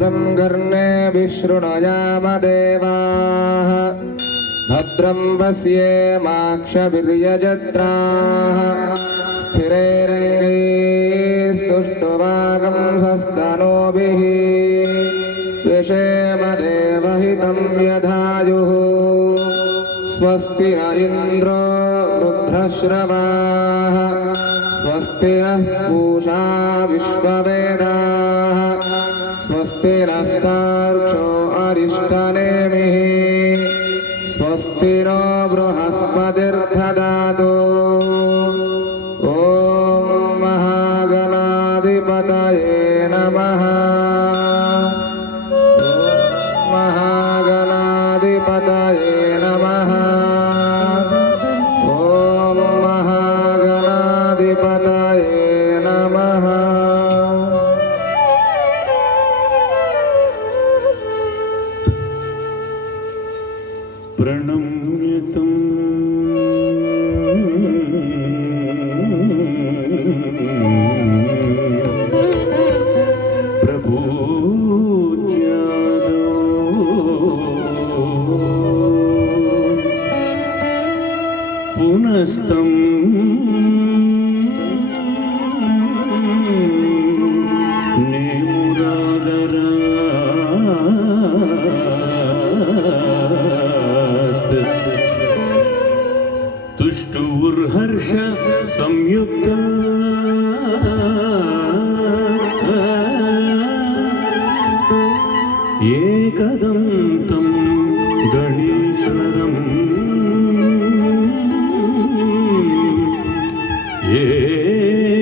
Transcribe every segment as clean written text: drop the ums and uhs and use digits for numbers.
भद्रं कर्णेभिः शृणुयाम देवाः भद्रं पश्येमाक्षभिर्यजत्राः स्थिरैरङ्गैस्तुष्टुवागंसस्तनूभिः विषेम देवहितं यधायुः स्वस्ति न इन्द्रो वृद्धश्रवाः स्वस्ति नः पूषा विश्ववेदाः स्वस्ति नस्तार्क्ष्यो अरिष्टनेमिः स्वस्ति नो बृहस्पतिर्दधातु। ॐ महागणाधिपतये नमः। महागणाधिपतये नमः। ॐ महागणाधिपतये नमः। प्रणम्यतं प्रपूज्यादो पुनस्तं तुष्टुर्हर्ष संयुक्त एकदन्तं गणेश्वरम्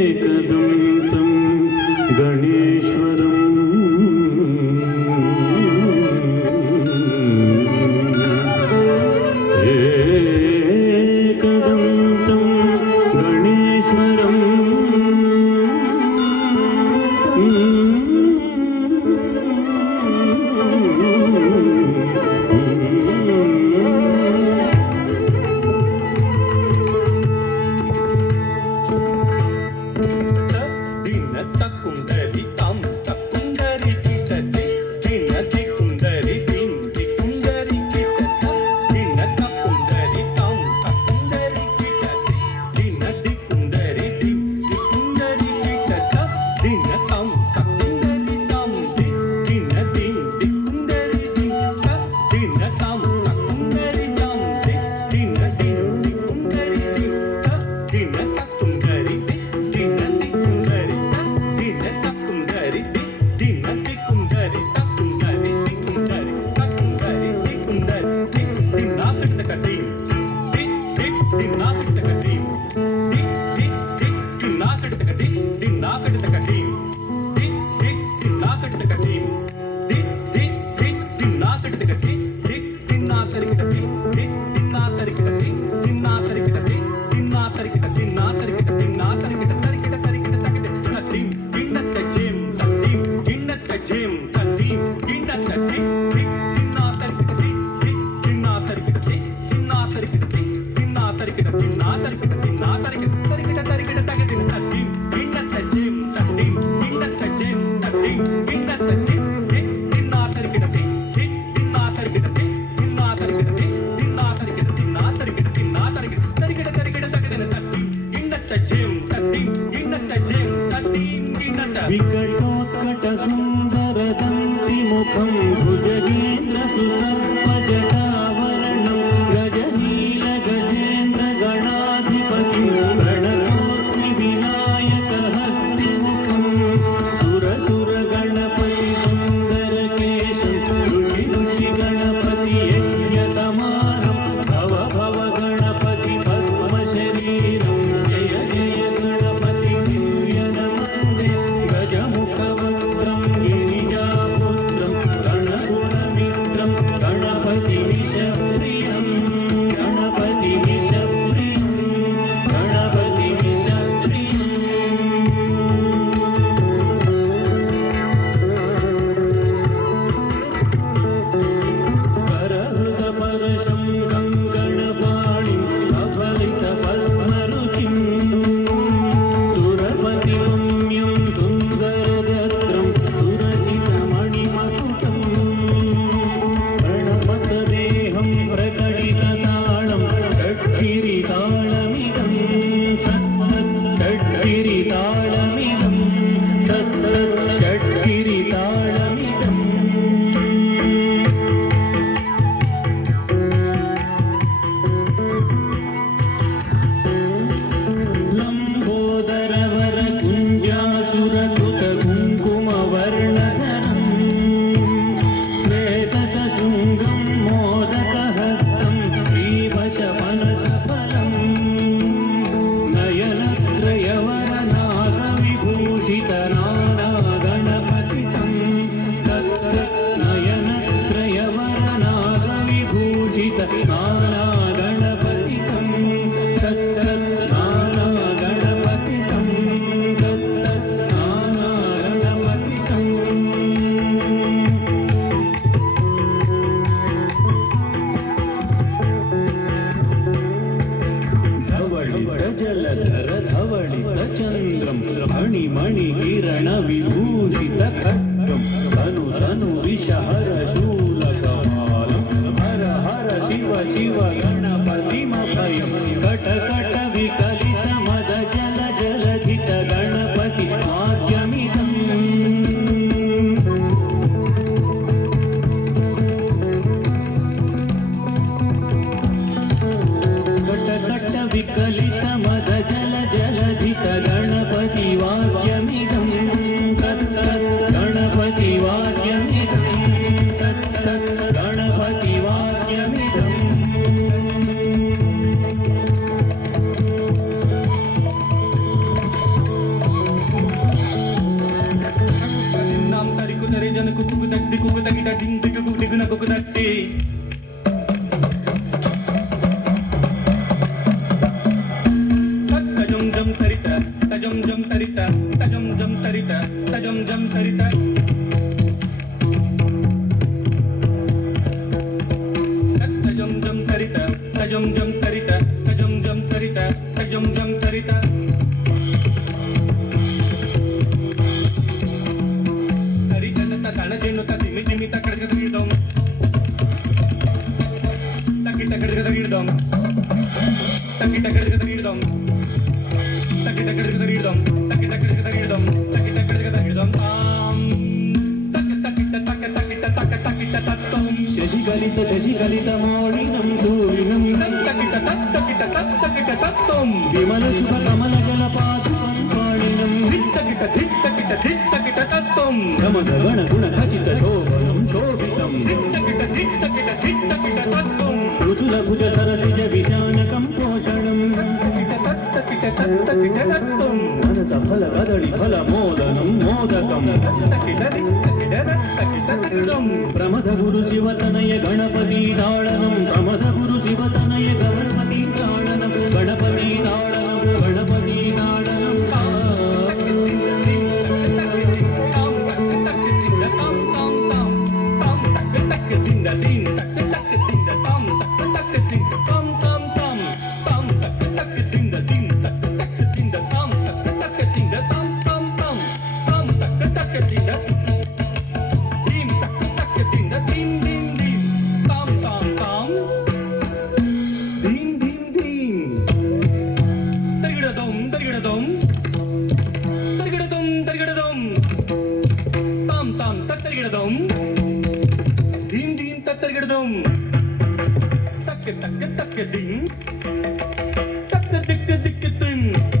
एकदन्तं गणेश्वरम् विकटोत्कट सुंदर दंति मुखं भुजगेन्द्र सुसर्पजटावरणं गजनील गजेन्द्र गणाधिपति प्रणतोऽस्मि विनायक हस्तिमुखं सुरसुर गणपति सुंदर केशं ऋषि ऋषि गणपति यज्ञ समानं भव भव गणपति पद्म शरीरं जय जय गणपति दिव्य नमस्ते गजमुखवक्त्रं गिरिजापुत्रं गणगुणमित्रं गणपति विषप्रियं गणपति विषप्रियं गणपति विषप्रियं करहृतपरशं गङ्गणपाणिं अफलितपद्मरुचिं सुरपतिपुण्यं सुन्दरगत्रं किरण विभूषित खड्गं तनु तनु विषहर शूलकपालं हर हर शिव शिव गणपतिमभयं कट कट विकलित मद जल जलधित गणपति वाद्यमिदम् विकलित मद जल जलधित गणपति वाद्यमिदं तत् गणपति वाद्यमिदं तत् गणपति वाद्यमिदम् नाम तरिकु तरे जन कुकु तक्ति कुकु तकिटा दिन दिगु दिगुना Kuku तक्ति tajam jam tarita tajam jam tarita tajam jam tarita tajam jam tarita tajam jam tarita tajam jam tarita tajam jam tarita sari janata tana jenuta dimi dimi takadga tagidom takita kadga tagidom takita kadga tagidom takita kadga tagidom takita kadga tagidom takita kadga tagidom takita tattom शशिकलित मोडिनं सूरिनं takita tattom विमल शुभ कमल जल पादुकं पाणिनं takita tattom गमन गण गुण खचित शोभनं शोभितं takita tattom Ritul भुज सरसिज विशानकं पोषणं takita tattom मनस फल कदळि फल मोदनं मोदकं takita tattom प्रमद गुरु शिवतनय गणपति ताडनं प्रमद गुरु शिवतनय Ganpati ताडनं Ganpati ताडनं Ganpati ताडनं tak tak tak ding tak tak dik dik dik